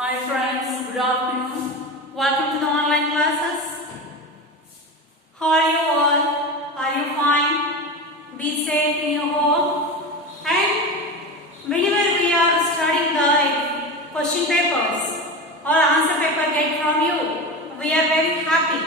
Hi friends, good afternoon. Welcome to the online classes. How are you all? Are you fine? Be safe in your home. And whenever we are studying the question papers or answer paper get from you, we are very happy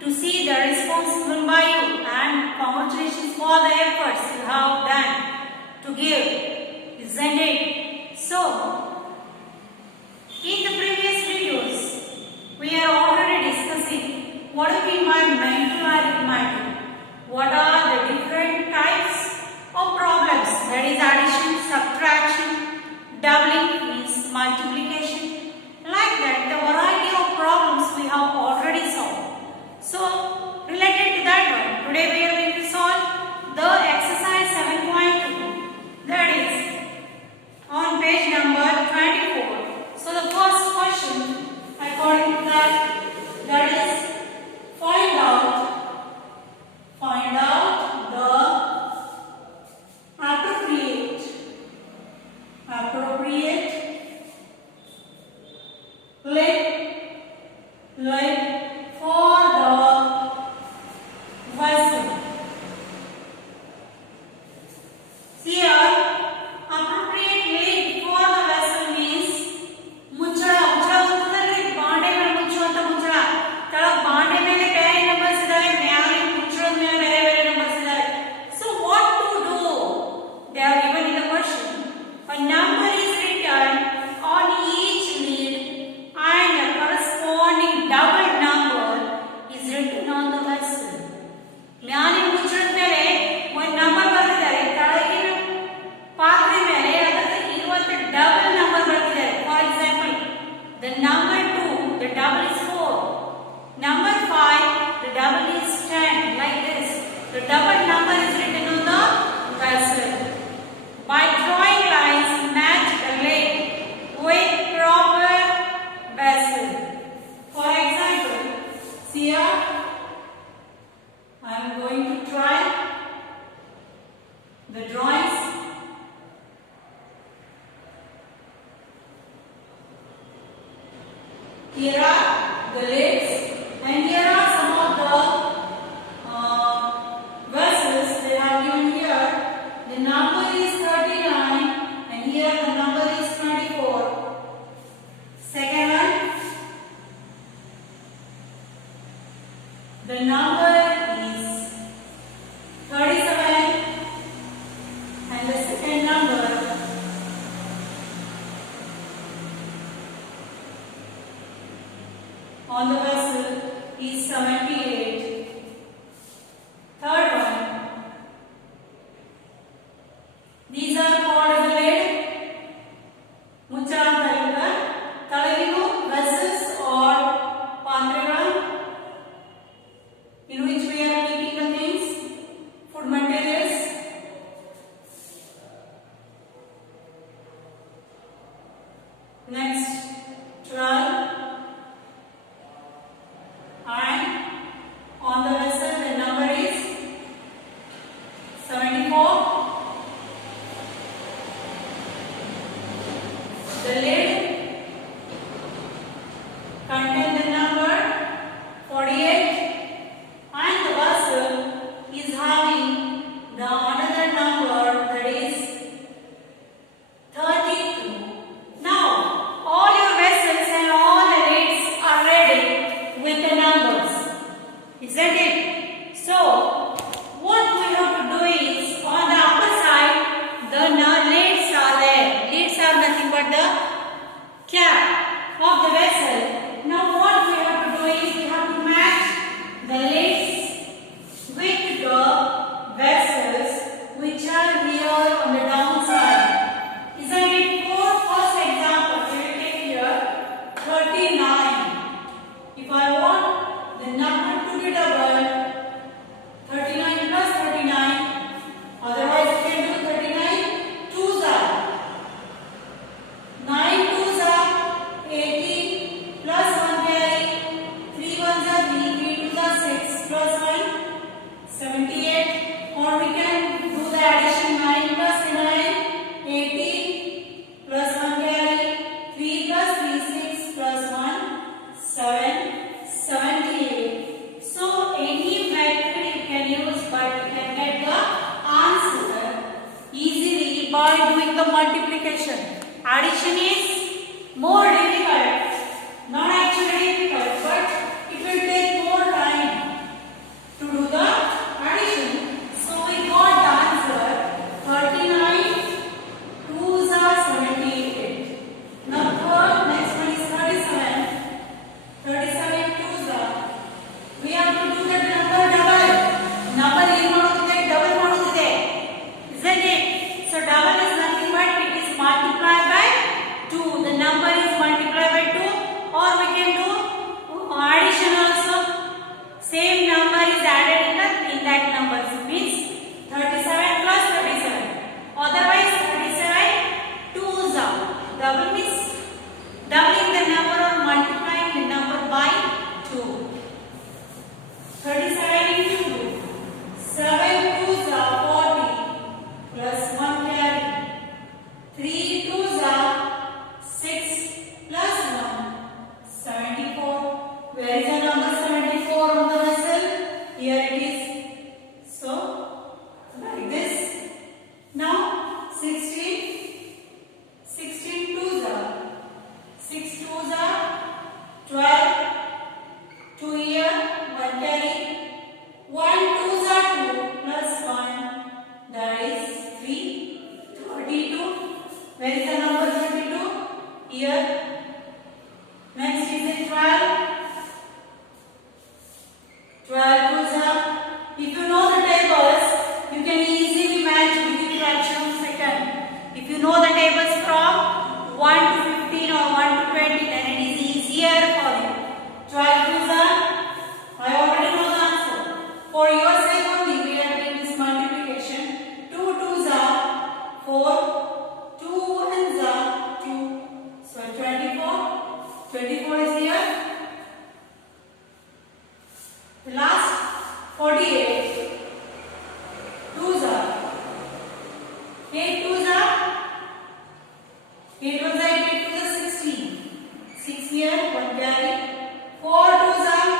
to see the response given by you, and congratulations for the efforts you have done to give, isn't it? So, in the previous videos, we are already discussing what do we mean by mental arithmetic. What are the different types of problems? That is addition, subtraction, doubling means multiplication. Like that, the variety of problems we have already solved. So, related to that one, today we are going to solve the exercise 7.2. That is on page number 24. So the first question according to that is find out the appropriate length for the vessel. See here, appropriate length for the vessel means ಮುಚ್ಚಳ ಉಂಟಲ್ರಿ ಬಾಂಡೆ ಮೇಲೆ ಮುಚ್ಚುವಂತ ಮುಚ್ಚಳ ತಳಗ್ ಬಾಂಡೆ ಮೇಲೆ ಬೇರೆ numbers ಇದಾವೆ, ಮೇಲೆ ಮುಚ್ಚಳದ ಮೇಲೆ ಬೇರೆ ಬೇರೆ ನಂಬರ್ಸ್ ಇದಾವೆ. So what to do? They have given in the question. A number is written on each lead and a corresponding double number is written on the vessel. ಮ್ಯಾಲಿನ ಮುಚ್ಚಳದ ಮೇಲೆ ಒಂದು ನಂಬರ್ ಬರೆದಿದ್ದಾರೆ, ತಳಗಿನ ಪಾತ್ರೆ ಮೇಲೆ ಅದಕ್ಕೆ ಇರುವಂತ ಡಬಲ್ ನಂಬರ್ ಬರೆದಿದ್ದಾರೆ. For example, the number 2, the double is 4. Number 5, the double is 10. Like this, the double number is written on the vessel. By drawing lines, match the length with proper vessel. For example, see here, I am going to try the drawings. Here are the legs and here are some of the vessels they have given here. The number is 39 and here the number is 24. Second one, the number is 37 and the second number on the vessel is 78. Third one, these are called as the lid, ಮುಚ್ಚಳ ಅಂತ ತಳಗಿನ vessels or ಪಾತ್ರೆಗಳು in which we are keeping the things, food materials. Next, 12 and by doing the multiplication. Addition is more difficult, not actually difficult, but it will take more time to do the addition. So we got the answer 39 2s are 78. Now next one is 37. 37 2s are. We have to do that number double. Number ಏನು ಮಾಡುತ್ತಿದೆ double ಮಾಡುತ್ತಿದೆ, isn't it? So double is nothing but it is multiplied by 2. The number is multiplied by 2, or we can do addition also. Same number is added in that number. It means 37 plus 37. Otherwise 37 2s are. Double means doubling the number or multiplying the number by 2. 37 into 2. 7 2s are 40 plus 1 carry. 3 2s are 6 plus 1 74. Where is the number 74 on the vessel? Here it is. So like this. Now 16 2s are 6 2s are 12. 2 here 1 carry. 1 2s are 2 plus 1, that is 3. 32. Where is the number 32? Here. Next is the 12. 12 2s are. If you know the tables, you can easily match within fraction of a second. If you know the tables from 1 to 15 or 1 to 20, then it is easier for you. 12 2s are. I already know the answer. For your sake only, we are doing this multiplication. 2 2s are 4. 2 1s are 2. So 24. 24 is here. The last 48. 2s are. 8 2s are. 8 1s are 8 to the 16. 6 here, 1 carry. 4 2s are.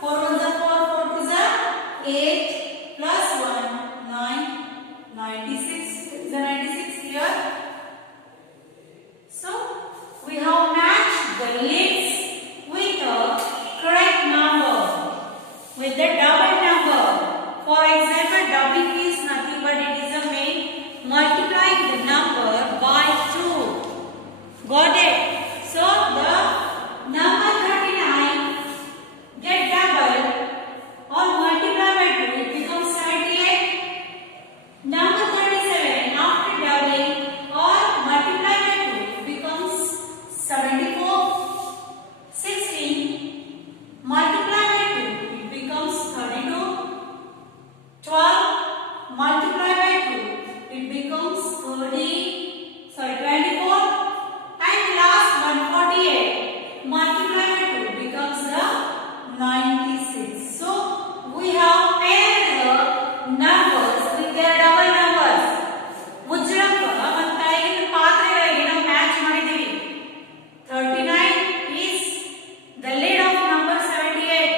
4 1s are 4. 4 2s are 8 plus 1 9. 96. Is the 96 here? So we have matched the lists with the correct number, with the double number. For example, doubling is nothing but it is a main multiplying the number by 2. Got it? So the number 39 get double or multiply by 2, it becomes 78. Number 37 after doubling or multiply by 2, it becomes 74. 16 multiply by 2, it becomes 32. 12 multiply by 2, it becomes 24. And last one 48 multiply by 2 becomes the 96. So we have paired the numbers with their double numbers. ಮುಜ್ಜಳಕ ಮತ್ತು ಕೆಳಗಿನ ಪಾತ್ರೆಗಳಿಗೆ ನಾವು match ಮಾಡಿದ್ದೀವಿ. 39 is the lid of number 78.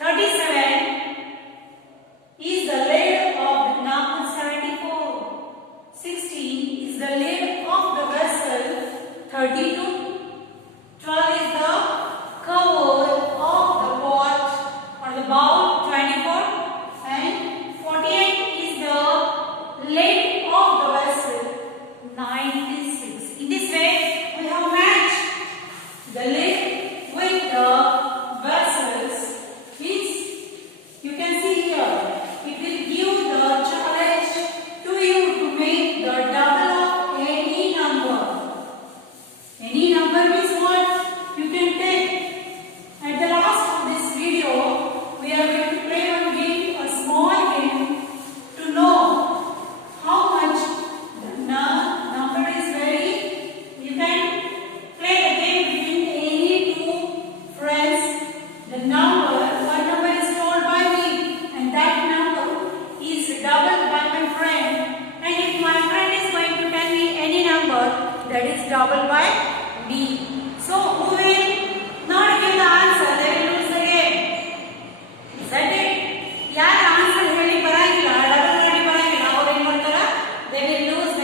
37 is the lid of the number 74. 16 is the lid of the vessel 32. 12 is the cover of the pot or the bowl 24. And 48 is the lid of the vessel 96. In this way, we have matched the lid with the vessels. You can see here, it will give the challenge to you to make the double of any number. Any number means what? You can take. At the last of this video, we are going to play one game, a small game, to know how much the number is very. You can play the game between any two friends. The number, one number is told by me, and that number is doubled by my friend. And if my friend is going to tell me any number, that is doubled by me. So who will not give the answer, they will lose the game. Is that it? ಯಾರು answer ಹೇಳಿ ಬರಂಗಿಲ್ಲ, double ಮಾಡಿ ಬರಂಗಿಲ್ಲ, ಅವ್ರು ಏನು ಮಾಡ್ತಾರ? They will lose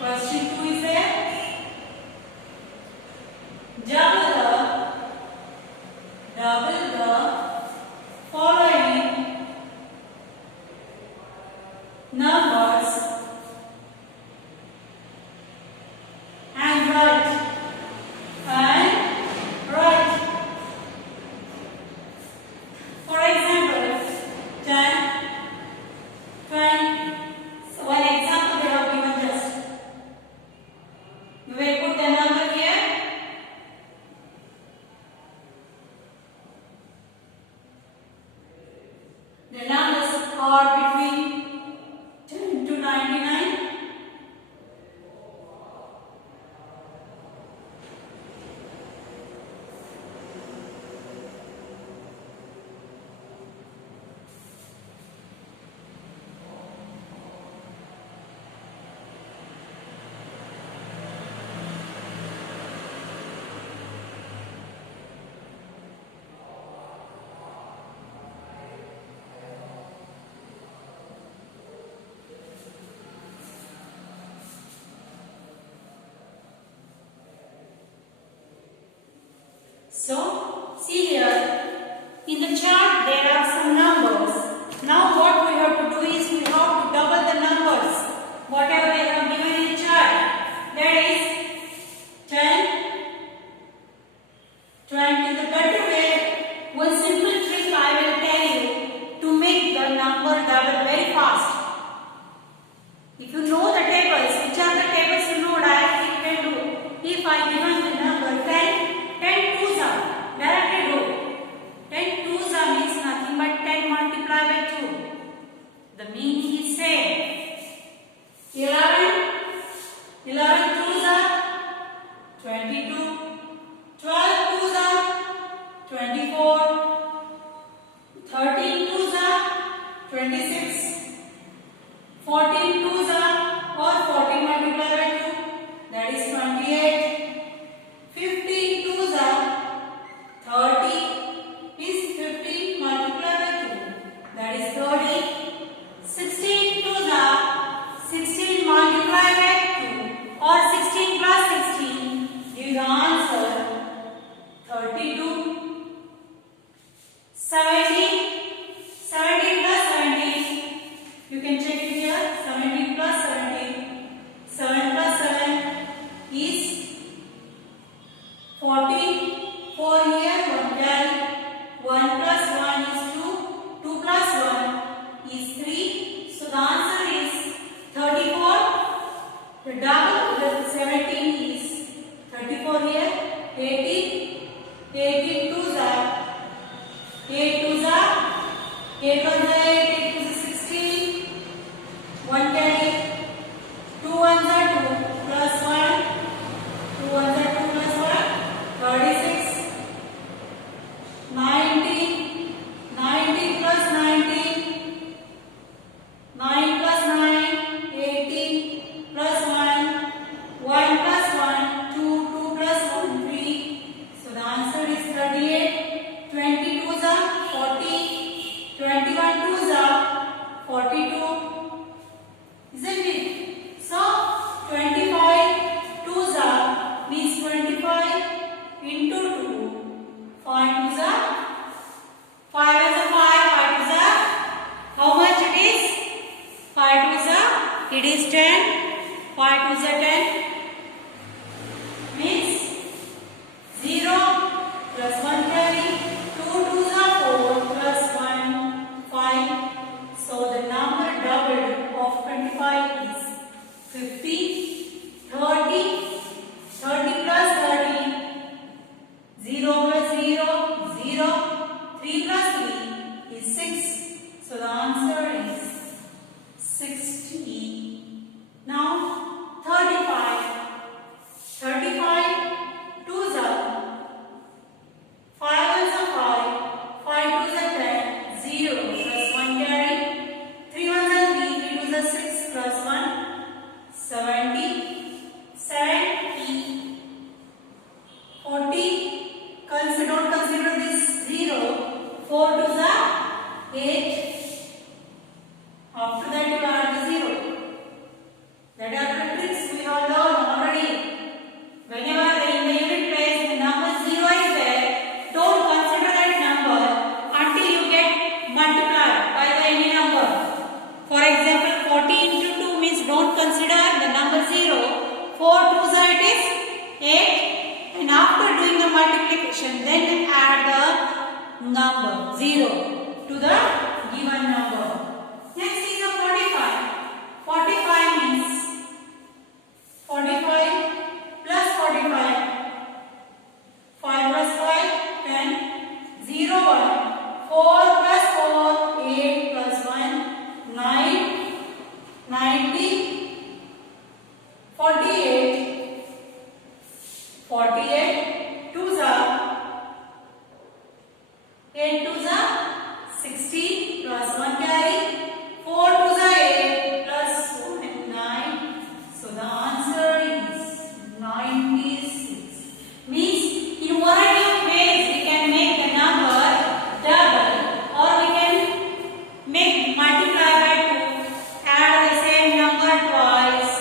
Question 2 is there. Double the following numbers and write. For example, 10, 20. So one example they have given just. You will put the number here. The numbers are between 10 to 99. So, see here, in the chart there are some numbers. Now what we have to do is we have to double the numbers, whatever they have given in the chart. That is 10, 20. The better way, one simple trick I will tell you to make the number double very fast. If you know the tables, which are the tables you know directly you can do. If I given the number 10, 10 twos are directly do. 10 twos are means nothing but 10 multiplied by 2. The meaning is same. 11 twos are 22. 12 twos are 24. 13 twos are 26. 14 twos are or 14 multiplied by 2. That is 28. 15 twos are 30 is 15 multiplied by 2. That is 30. 16 twos are 16 multiplied by 2 or 16 plus 16 gives the answer 32. 17 plus 17. You can check it here. 17 plus 17. 7 plus 7 is 14. 4 here, 1 carry. 1 plus 1 is 2. 2 plus 1 is 3. So the answer is 34. The double with 17 is 34 here. 18. 18 twos are 8 twos are 8 ones are 8. 8 twos is 16. 1 carry. 2 ones are 2 plus 1. 2 ones are 2 plus 1. 36. 19. 19 plus 19. 9 plus 9. 18 plus 1. 1 plus 1. 2. 2 plus 1. 3. So the answer is 38. 20 twos are 40. 21 twos are 42. Isn't it? So 25 twos are means 25 into 2. 5 twos are 5 as a 5. 5 twos are how much it is? 5 twos are it is 10. 5 twos are 10 means 0 plus 1 carry. 2 twos are 4 plus 1 5. So the number doubled of 25 is 50. 30. 30 plus 30. 0 plus 0. 0. 3 plus 3 is 6. So the answer is 60. Now 30 multiplication, then add the number 0 to the given number. Next is a 45. 45 means 45 plus 45. 5 plus 5, 10. 0, 1. 4 plus 4, 8 plus 1, 9. 90. 48. 48. 2s are 8 2s are 16 plus 1 carry. 4 2s are 8 plus 1 9. So the answer is 96. Means in variety of ways we can make the number double, or we can make multiply by 2, add the same number twice,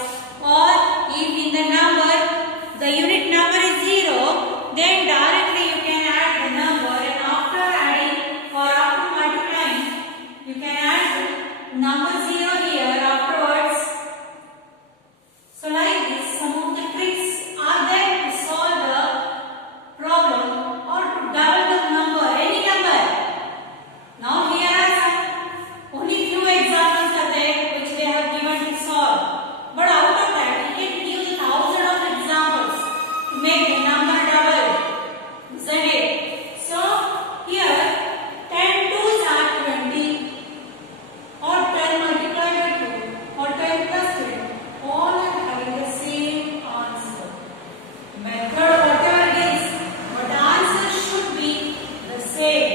or if in the number the unit number is 0, then directly you can add the number, and after adding or after multiplying you can add number 0 here afterwards. So like this, some of the tricks are there to solve the problem or to double the number, any number. Now here are some only few examples are there which they have given to solve. But out of that, you can give thousands of examples to make the number double. Isn't it? So here 10 2s are 20, or 10 multiplied by 2, or 10 plus 10. All are having the same answer. Method whatever it is, but the answer should be the same.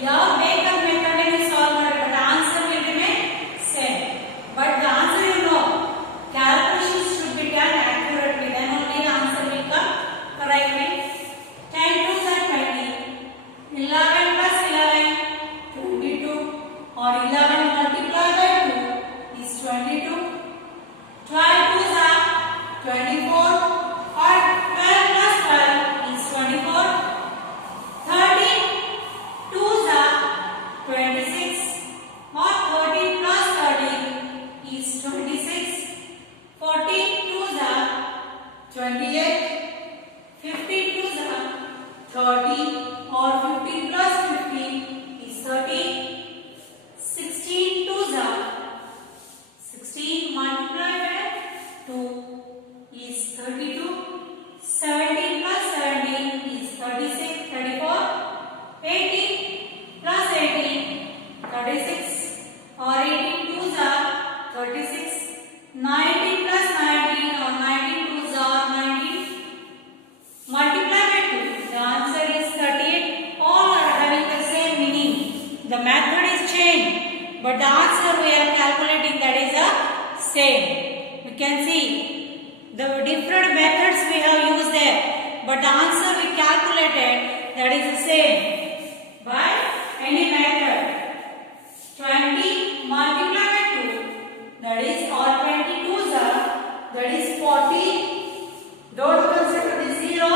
Your makeup method when you solve it, but the answer will remain same. But the answer you know, calculations should be done accurately, then only the answer will come correctly. 10 2s are 20. 11 plus 11, 22. Or 11 multiplied by 2 is 22. 12 2s are 24. Or 12 plus 12 is 24. 13 2s are 26. Or 13 plus 13 is 26. 14 2s are 28. 15 2s are 30. Or 15 plus 15 is 30. 16 2s are 16 multiplied by 2 is 32. 17 plus 17 is 36, 34. 18 plus 18, 36. Or 18 2s are 36. 19 plus 19, or 19 2s are 19. Multiply by 2, the answer is 38. All are having the same meaning. The method is changed, but the answer we are calculating, that is the same. We can see the different methods we have used there, but the answer we calculated, that is the same by any method. 20 multiplied by 2, that is, or 22s are, that is 40. Don't consider the 0.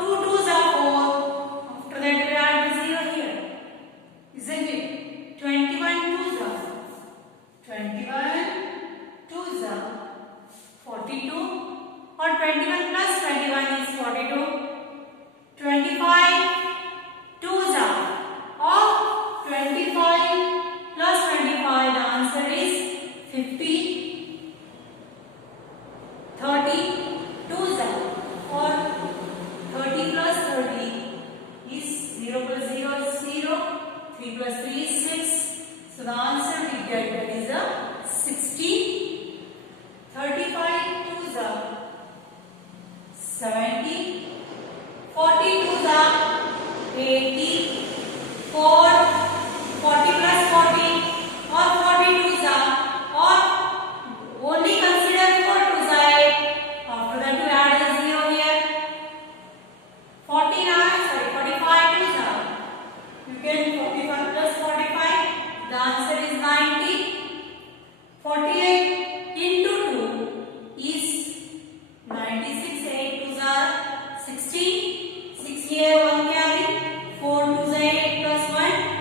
2 2s are 4. After that we add the 0 here. Isn't it? 21 2s are 21 2s are 42. Or 21 plus 21 is 42. 25 2s are, or 25 plus 25, the answer is 50. 30 2s are, or 30 plus 30 is 0 plus 0 is 0. 3 plus 3 is 6. So the answer we get, that is a 60. 35 2s are 70. 40 2s are 80. 40 plus 40, or 40 2s are, or only consider 4 2s are 8. After that you add the 0 here. 45 2s are, you get 45 plus 45, the answer is 90. 48 into 2 is 96. 8 2s are 16. 6 here 1 carry. 4 2s are 8 plus 1.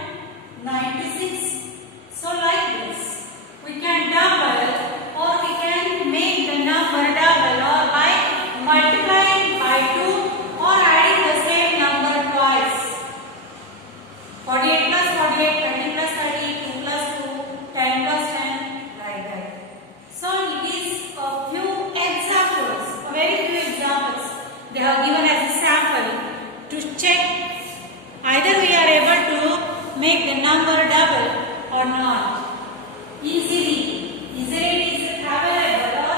have given as a sample to check either we are able to make the number double or not. Easily it is available or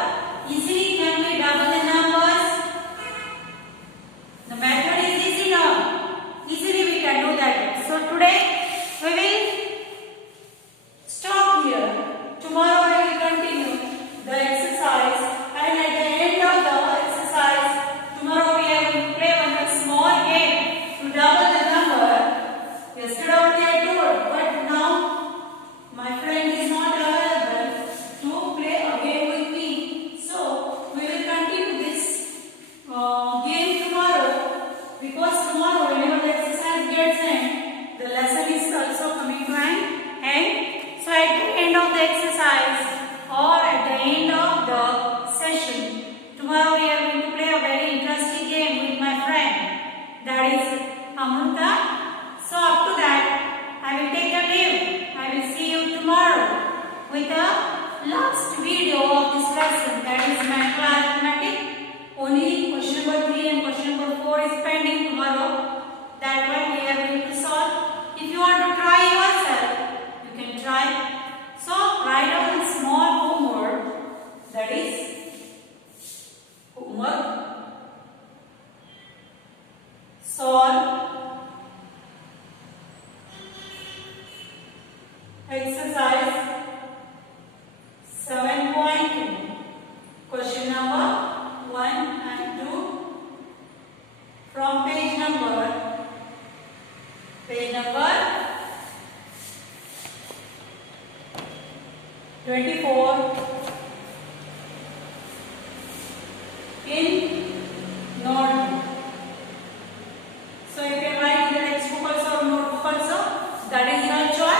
easily can we double the numbers? The method is easy now. Easily we can do that. So today we will stop here. Tomorrow we will continue the exercise, and at the end of the exercise, tomorrow we are going to play one small game to double the number. Yesterday only I told, but now my friend is not available to play a game with me. So we will continue this game tomorrow, because tomorrow whenever the exercise gets end, the lesson is also coming to an end. So at the end of the exercise or at the end of the session, tomorrow we are going to play a very interesting game with my friend, that is Amruta. So up to that, I will take a leave. I will see you tomorrow with the last video of this lesson, that is math arithmetic. Only question number 3 and question number 4 is pending tomorrow. That one we are going to solve. If you want to try yourself, you can try. So write down a small homework, that is homework. Solve exercise 7.2, question number 1 and 2 from page number 24